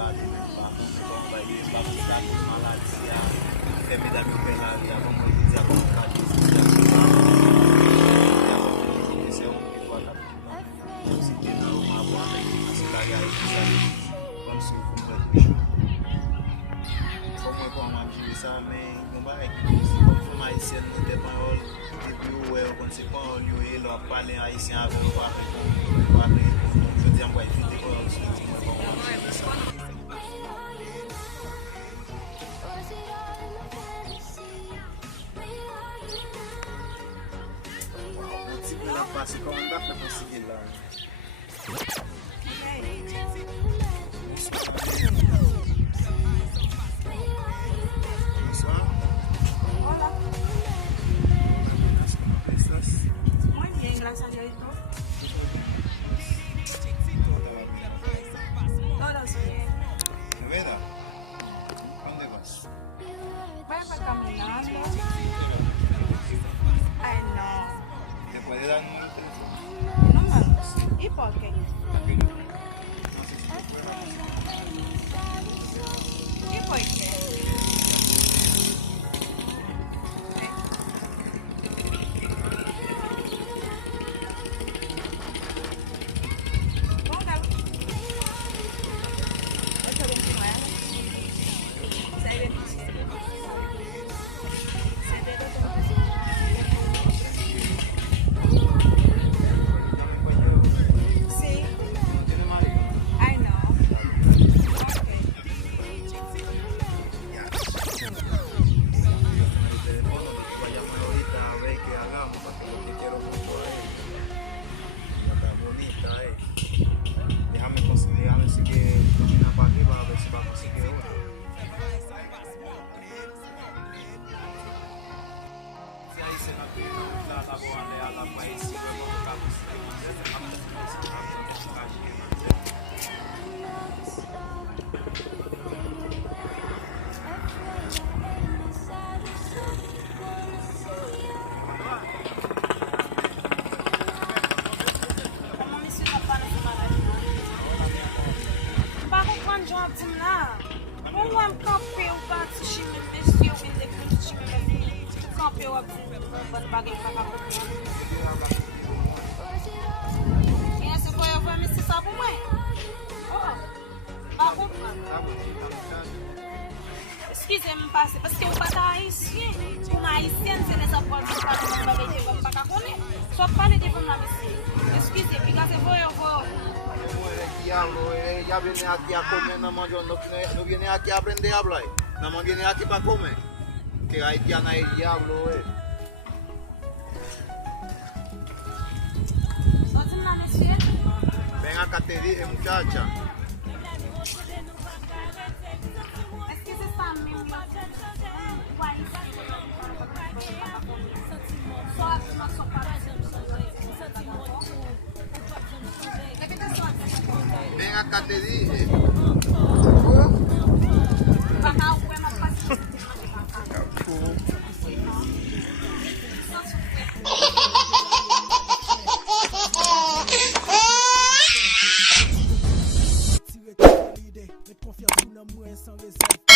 parler même pas. On va dire, c'est pas pour ça que maladie, enfermidade pulmonar, como eu dizia, como esse é um que guarda se tem uma banda que na cidade aí, quando se compra de bicho. Como é bom a gente também, não vai como mais cedo no tempo tipo eu quando se põe o ele a palha aí sem a ver o papel eu dizia vai vir depois o seguinte é bom na passe como dá para conseguir lá. Gracias a Dios. Todos bien. ¿De verdad? ¿Dónde vas? Voy para caminando. Ay, no. ¿Te puede dar un teléfono? No mames. ¿Y por qué? ¿Y por qué? Excusez-moi, parce que vous n'êtes pas haïtien. Pour haïtienne, c'est les apports de la vérité, vous ne pas connaître. Soit parler de vous, monsieur. Excusez, puis quand c'est vous. Diablo, ella viene aquí a comer, no viene aquí a aprender a hablar, nada más viene aquí para comer. Que haitiana es el diablo, Ven acá, te dije, muchacha. Ven acá, te dije. Mettre confiance en moi sans réserve.